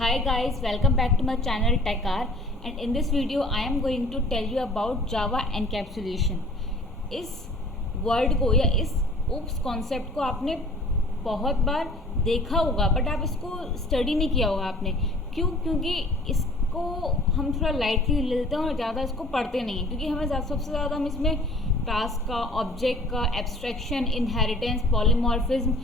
Hi guys, welcome back to my channel TechR, and in this video I am going to tell you about Java encapsulation. इस word को या इस उस concept को आपने बहुत बार देखा होगा बट आप इसको स्टडी नहीं किया होगा आपने। क्योंकि इसको हम थोड़ा लाइटली लेते हैं और ज़्यादा इसको पढ़ते नहीं हैं, क्योंकि हमें सबसे ज़्यादा हम इसमें क्लास का, ऑब्जेक्ट का, एब्स्ट्रैक्शन, इनहेरिटेंस, पॉलीमॉर्फिज्म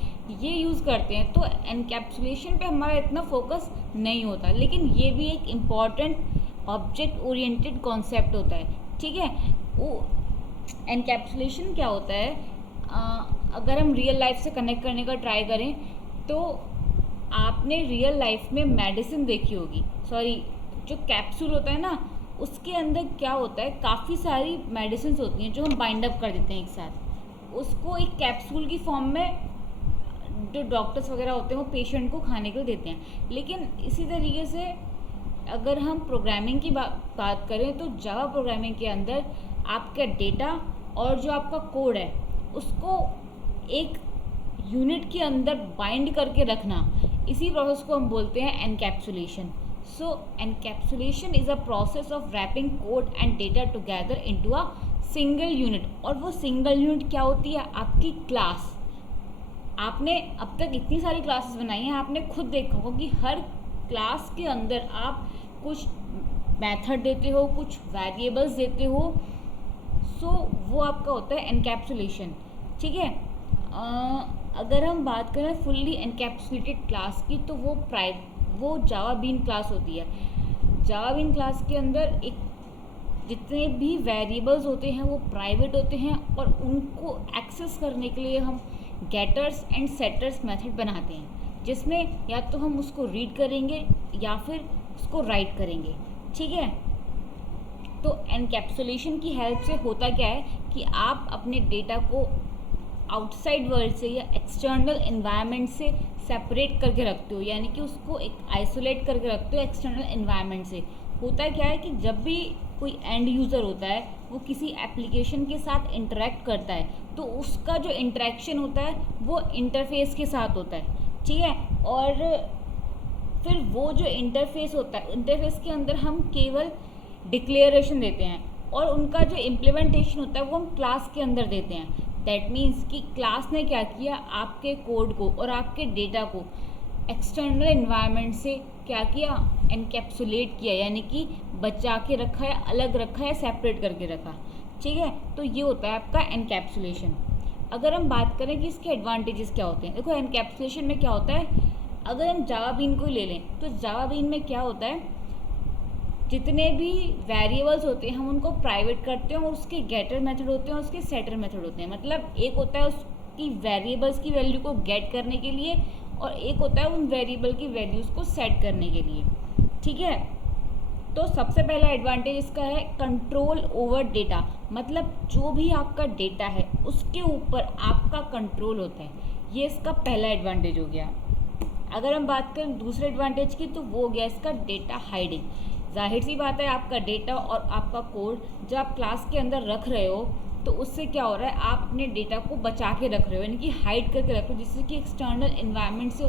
ये यूज़ करते हैं। तो एनकैप्सुलेशन पे हमारा इतना फोकस नहीं होता, लेकिन ये भी एक इम्पॉर्टेंट ऑब्जेक्ट ओरिएंटेड कॉन्सेप्ट होता है। ठीक है, वो एनकैप्सुलेशन क्या होता है, अगर हम रियल लाइफ से कनेक्ट करने का ट्राई करें तो आपने रियल लाइफ में मेडिसिन देखी होगी, जो कैप्सूल होता है ना, उसके अंदर क्या होता है, काफ़ी सारी मेडिसिन होती हैं जो हम बाइंड अप कर देते हैं एक साथ, उसको एक कैप्सूल की फॉर्म में जो डॉक्टर्स वगैरह होते हैं वो पेशेंट को खाने के लिए देते हैं। लेकिन इसी तरीके से अगर हम प्रोग्रामिंग की बात करें तो जावा प्रोग्रामिंग के अंदर आपका डेटा और जो आपका कोड है उसको एक यूनिट के अंदर बाइंड करके रखना, इसी प्रोसेस को हम बोलते हैं encapsulation. So encapsulation is a process of wrapping code and data together into a single unit। और वो सिंगल यूनिट क्या होती है, आपकी क्लास। आपने अब तक इतनी सारी क्लासेस बनाई हैं, आपने खुद देखा होगा कि हर क्लास के अंदर आप कुछ मेथड देते हो, कुछ वेरिएबल्स देते हो। सो वो आपका होता है एनकैप्सुलेशन। ठीक है, अगर हम बात करें फुल्ली एनकैप्सुलेटेड क्लास की तो वो जावा बीन क्लास होती है। जावा बीन क्लास के अंदर जितने भी वेरिएबल्स होते हैं वो प्राइवेट होते हैं और उनको एक्सेस करने के लिए हम गेटर्स एंड सेटर्स मेथड बनाते हैं, जिसमें या तो हम उसको रीड करेंगे या फिर उसको राइट करेंगे। ठीक है, तो एनकैप्सुलेशन की हेल्प से होता क्या है कि आप अपने डेटा को आउटसाइड वर्ल्ड से या एक्सटर्नल एनवायरनमेंट से सेपरेट करके रखते हो, यानी कि उसको एक आइसोलेट करके रखते हो एक्सटर्नल एनवायरनमेंट से। होता क्या है कि जब भी कोई एंड यूज़र होता है वो किसी एप्लीकेशन के साथ इंटरेक्ट करता है तो उसका जो इंटरेक्शन होता है वो इंटरफेस के साथ होता है। ठीक है, और फिर वो जो इंटरफेस होता है, इंटरफेस के अंदर हम केवल डिक्लेरेशन देते हैं और उनका जो इम्प्लीमेंटेशन होता है वो हम क्लास के अंदर देते हैं। दैट मीन्स कि क्लास ने क्या किया, आपके कोड को और आपके डेटा को एक्सटर्नल एनवायरनमेंट से क्या किया, एनकैप्सुलेट किया, यानी कि बचा के रखा है, अलग रखा है, सेपरेट करके रखा। ठीक है, तो ये होता है आपका एनकैप्सुलेशन। अगर हम बात करें कि इसके एडवांटेजेस क्या होते हैं, देखो एनकैप्सुलेशन में क्या होता है, अगर हम जावा बीन को ले लें तो जावा बीन में क्या होता है, जितने भी वेरिएबल्स होते हैं हम उनको प्राइवेट करते हैं और उसके गेटर मेथड होते हैं, उसके सेटर मेथड होते हैं। मतलब एक होता है उसकी वेरिएबल्स की वैल्यू को गेट करने के लिए और एक होता है उन वेरिएबल की वैल्यूज़ को सेट करने के लिए। ठीक है, तो सबसे पहला एडवांटेज इसका है कंट्रोल ओवर डेटा। मतलब जो भी आपका डेटा है उसके ऊपर आपका कंट्रोल होता है, ये इसका पहला एडवांटेज हो गया। अगर हम बात करें दूसरे एडवांटेज की तो वो हो गया इसका डेटा हाइडिंग। जाहिर सी बात है, आपका डेटा और आपका कोड जब आप क्लास के अंदर रख रहे हो तो उससे क्या हो रहा है, आप अपने डेटा को बचा के रख रहे हो, यानी कि हाइड करके रख रहे हो, जिससे कि एक्सटर्नल एनवायरनमेंट से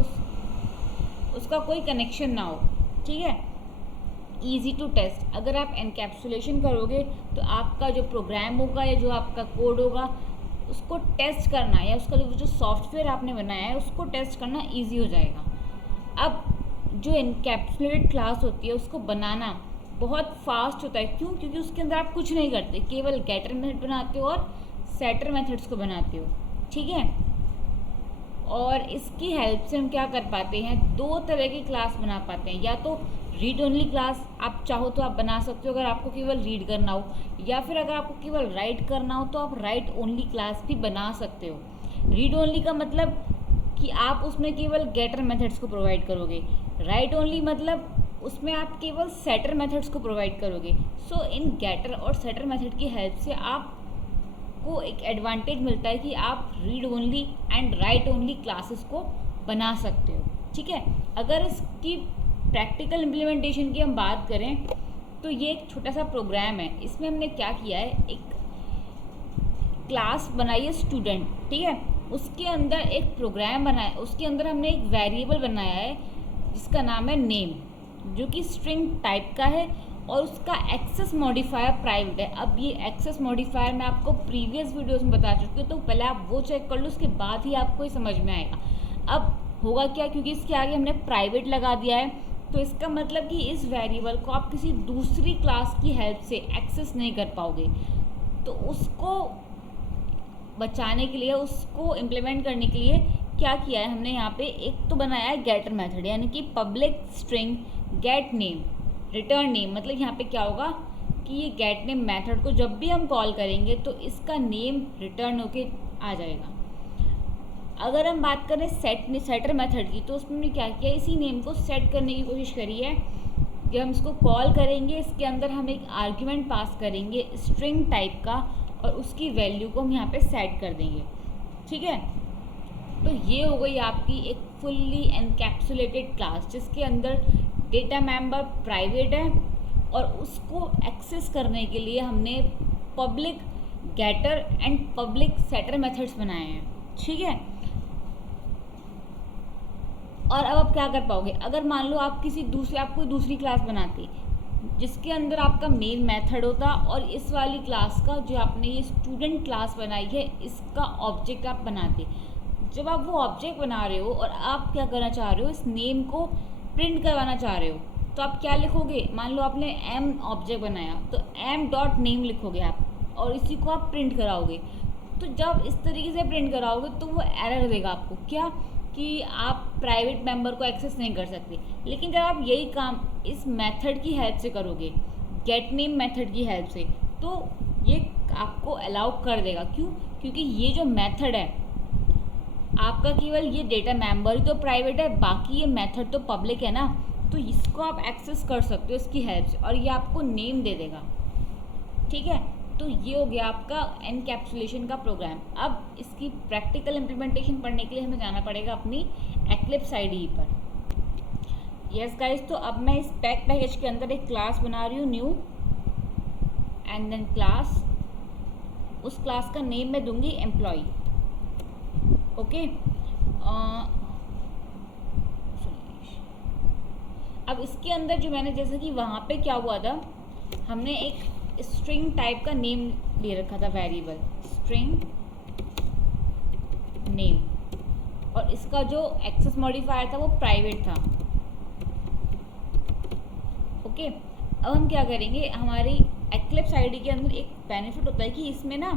उसका कोई कनेक्शन ना हो। ठीक है, ईजी टू टेस्ट। अगर आप एनकैप्सुलेशन करोगे तो आपका जो प्रोग्राम होगा या जो आपका कोड होगा उसको टेस्ट करना या उसका जो सॉफ्टवेयर आपने बनाया है उसको टेस्ट करना ईजी हो जाएगा। अब जो एनकैप्सुलेटेड क्लास होती है उसको बनाना बहुत फास्ट होता है। क्यों? क्योंकि उसके अंदर आप कुछ नहीं करते, केवल गेटर मेथड बनाते हो और सेटर मेथड्स को बनाते हो। ठीक है, और इसकी हेल्प से हम क्या कर पाते हैं, दो तरह की क्लास बना पाते हैं। या तो रीड ओनली क्लास आप चाहो तो आप बना सकते हो अगर आपको केवल रीड करना हो, या फिर अगर आपको केवल राइट करना हो तो आप राइट ओनली क्लास भी बना सकते हो। रीड ओनली का मतलब कि आप उसमें केवल गेटर मेथड्स को प्रोवाइड करोगे, राइट ओनली मतलब उसमें आप केवल सेटर मेथड्स को प्रोवाइड करोगे। सो इन गेटर और सेटर मेथड की हेल्प से आपको एक एडवांटेज मिलता है कि आप read only and right only classes को बना सकते हो। ठीक है, अगर इसकी प्रैक्टिकल इम्प्लीमेंटेशन की हम बात करें तो ये एक छोटा सा प्रोग्राम है। इसमें हमने क्या किया है, एक क्लास बनाई है स्टूडेंट। ठीक है, उसके अंदर एक प्रोग्राम बनाया, उसके अंदर हमने एक वेरिएबल बनाया है जिसका नाम है नेम। जो कि स्ट्रिंग टाइप का है और उसका एक्सेस मॉडिफायर प्राइवेट है। अब ये एक्सेस मॉडिफायर मैं आपको प्रीवियस वीडियोस में बता चुकी हूँ, तो पहले आप वो चेक कर लो, उसके बाद ही आपको ये समझ में आएगा। अब होगा क्या, क्योंकि इसके आगे हमने प्राइवेट लगा दिया है, तो इसका मतलब कि इस वेरिएबल को आप किसी दूसरी क्लास की हेल्प से एक्सेस नहीं कर पाओगे। तो उसको बचाने के लिए, उसको इम्प्लीमेंट करने के लिए क्या किया है हमने, यहाँ पे एक तो बनाया है गेटर मेथड, यानी कि public string gate name return name. मतलब यहाँ पे क्या होगा कि ये गेट नेम मेथड को जब भी हम कॉल करेंगे तो इसका नेम रिटर्न होके आ जाएगा। अगर हम बात करें सेटर मेथड की, तो उसमें हमने क्या किया, इसी नेम को सेट करने की कोशिश करी है। जब हम इसको कॉल करेंगे, इसके अंदर हम एक आर्ग्यूमेंट पास करेंगे स्ट्रिंग टाइप का, और उसकी वैल्यू को हम यहाँ पे सेट कर देंगे। ठीक है, तो ये हो गई आपकी एक फुल्ली एनकैप्सुलेटेड क्लास, जिसके अंदर डेटा मेंबर प्राइवेट है और उसको एक्सेस करने के लिए हमने public getter and public setter methods बनाए हैं। ठीक है, और अब आप क्या कर पाओगे, अगर मान लो आप कोई दूसरी क्लास बनाते जिसके अंदर आपका मेन मेथड होता, और इस वाली क्लास का जो आपने ये स्टूडेंट क्लास बनाई है इसका ऑब्जेक्ट आप बनाते। जब आप वो ऑब्जेक्ट बना रहे हो और आप क्या करना चाह रहे हो, इस नेम को प्रिंट करवाना चाह रहे हो, तो आप क्या लिखोगे, मान लो आपने एम ऑब्जेक्ट बनाया तो एम डॉट नेम लिखोगे आप, और इसी को आप प्रिंट कराओगे। तो जब इस तरीके से प्रिंट कराओगे तो वो एरर देगा आपको, क्या कि आप प्राइवेट मेंबर को एक्सेस नहीं कर सकते। लेकिन जब आप यही काम इस मेथड की हेल्प से करोगे, गेट नेम मेथड की हेल्प से, तो ये आपको अलाउ कर देगा। क्यों? क्योंकि ये जो मेथड है आपका, केवल ये डेटा मेंबर ही तो प्राइवेट है, बाकी ये मेथड तो पब्लिक है ना, तो इसको आप एक्सेस कर सकते हो इसकी हेल्प से, और ये आपको नेम दे देगा। ठीक है, तो ये हो गया आपका एनकैप्सुलेशन का प्रोग्राम। अब इसकी प्रैक्टिकल इम्प्लीमेंटेशन पढ़ने के लिए हमें जाना पड़ेगा अपनी एक्लिप्स IDE पर। यस गाइस, तो अब मैं इस पैकेज के अंदर एक क्लास बना रही हूँ, न्यू एंड देन क्लास। उस क्लास का नेम मैं दूंगी एम्प्लॉय। ओके, अब इसके अंदर जो मैंने, जैसे कि वहाँ पे क्या हुआ था, हमने एक स्ट्रिंग टाइप का नेम ले रखा था, वेरिएबल स्ट्रिंग नेम, और इसका जो एक्सेस मॉडिफायर था वो प्राइवेट था। ओके, अब हम क्या करेंगे, हमारी एक्लिप्स IDE के अंदर एक बेनिफिट होता है कि इसमें ना,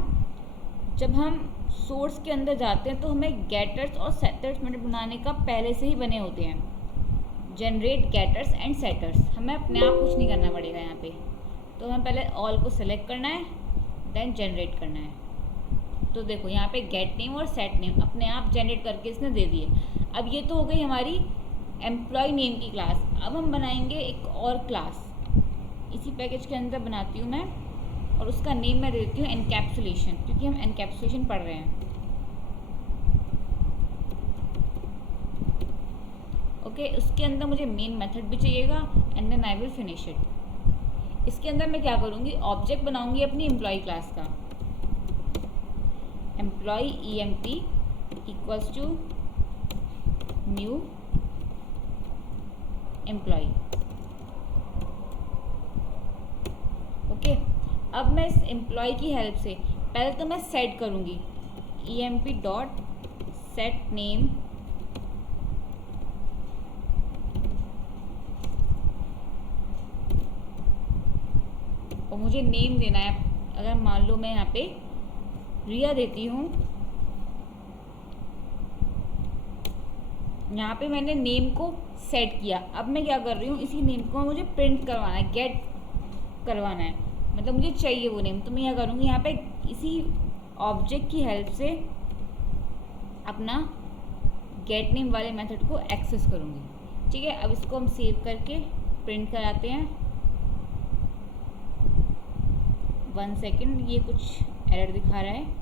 जब हम सोर्स के अंदर जाते हैं तो हमें गेटर्स और सेटर्स मेथड बनाने का पहले से ही बने होते हैं, जनरेट गेटर्स एंड सेटर्स। हमें अपने आप कुछ नहीं करना पड़ेगा यहाँ पे। तो हमें पहले ऑल को सेलेक्ट करना है, देन जनरेट करना है। तो देखो यहाँ पे गेट नेम और सेट नेम अपने आप जनरेट करके इसने दे दिए। अब ये तो हो गई हमारी एम्प्लॉय नेम की क्लास। अब हम बनाएंगे एक और क्लास, इसी पैकेज के अंदर बनाती हूँ मैं, और उसका नेम मैं देती हूँ एनकैप्सुलेशन, क्योंकि हम एनकैप्सुलेशन पढ़ रहे हैं। ओके, उसके अंदर मुझे मेन मेथड भी चाहिएगा, and then I will finish it. इसके अंदर मैं क्या करूँगी, ऑब्जेक्ट बनाऊँगी अपनी एम्प्लॉय क्लास का, employee EMP equals to new employee. Okay, अब मैं इस एम्प्लॉय की हेल्प से पहले तो मैं सेट करूँगी EMP डॉट सेट नेम, और मुझे नेम देना है। अगर मान लो मैं यहाँ पे रिया देती हूँ, यहाँ पे मैंने नेम को सेट किया। अब मैं क्या कर रही हूँ, इसी नेम को मुझे प्रिंट करवाना है, गेट करवाना है, मतलब मुझे चाहिए वो नेम। तो मैं क्या करूँगी, यहाँ पे इसी ऑब्जेक्ट की हेल्प से अपना गेट नेम वाले मेथड को एक्सेस करूँगी। ठीक है, अब इसको हम सेव करके प्रिंट कराते हैं। 1 सेकेंड, ये कुछ एरर दिखा रहा है।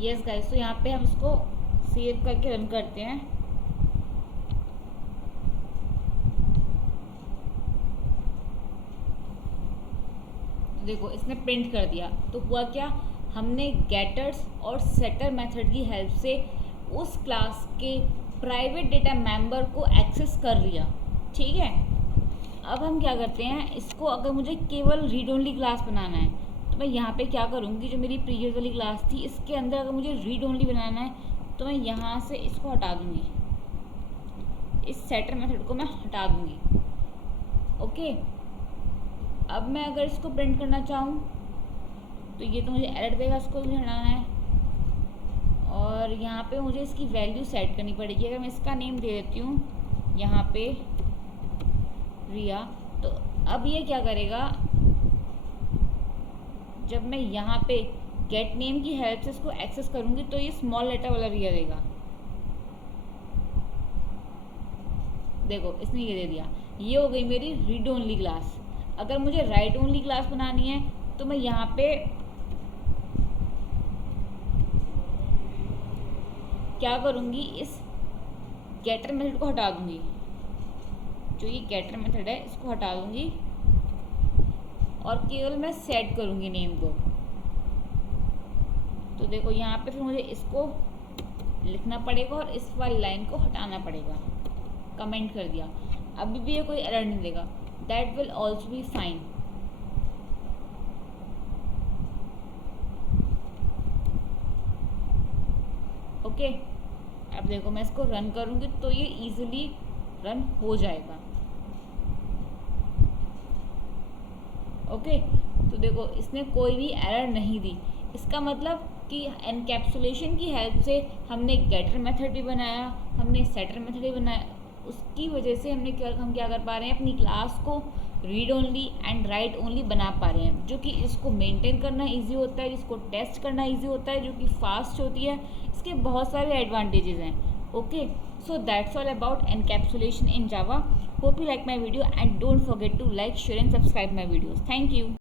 यस गाइस, तो यहाँ पे हम इसको सेव करके रन करते हैं। देखो इसने प्रिंट कर दिया, तो हुआ क्या, हमने गेटर्स और सेटर मेथड की हेल्प से उस क्लास के प्राइवेट डेटा मेंबर को एक्सेस कर लिया। ठीक है, अब हम क्या करते हैं, इसको अगर मुझे केवल रीड ओनली क्लास बनाना है तो मैं यहाँ पे क्या करूँगी, जो मेरी प्रीवियस वाली क्लास थी इसके अंदर अगर मुझे रीड ओनली बनाना है तो मैं यहाँ से इसको हटा दूँगी, इस सेटर मेथड को मैं हटा दूँगी। ओके, अब मैं अगर इसको प्रिंट करना चाहूँ तो ये तो मुझे एरर देगा, इसको मुझे हटाना है और यहाँ पे मुझे इसकी वैल्यू सेट करनी पड़ेगी। अगर मैं इसका नेम दे देती हूँ यहाँ पे रिया, तो अब ये क्या करेगा, जब मैं यहाँ पे गेट नेम की हेल्प से इसको एक्सेस करूँगी तो ये स्मॉल लेटर वाला रिया देगा। देखो इसने ये दे दिया, ये हो गई मेरी रीड ओनली क्लास। अगर मुझे राइट ओनली क्लास बनानी है तो मैं यहाँ पे क्या करूँगी, इस गेटर मेथड को हटा दूँगी, जो ये गेटर मेथड है इसको हटा दूँगी और केवल मैं सेट करूँगी नेम को। तो देखो यहाँ पे फिर मुझे इसको लिखना पड़ेगा और इस वाली लाइन को हटाना पड़ेगा। कमेंट कर दिया, अभी भी ये कोई एरर नहीं देगा, that will also be fine. Okay, अब देखो मैं इसको रन करूँगी तो ये इजीली रन हो जाएगा। ओके, तो देखो इसने कोई भी एरर नहीं दी। इसका मतलब कि एनकैप्सुलेशन की हेल्प से हमने गेटर मेथड भी बनाया, हमने सेटर मेथड भी बनाया, उसकी वजह से हम क्या कर पा रहे हैं, अपनी क्लास को read only and right only बना पा रहे हैं, जो कि इसको मेंटेन करना इजी होता है, जिसको टेस्ट करना इजी होता है, जो कि फास्ट होती है। इसके बहुत सारे एडवांटेजेस हैं। Okay, so that's all about encapsulation in Java. Hope you like my video and don't forget to like, share and subscribe my videos. Thank you.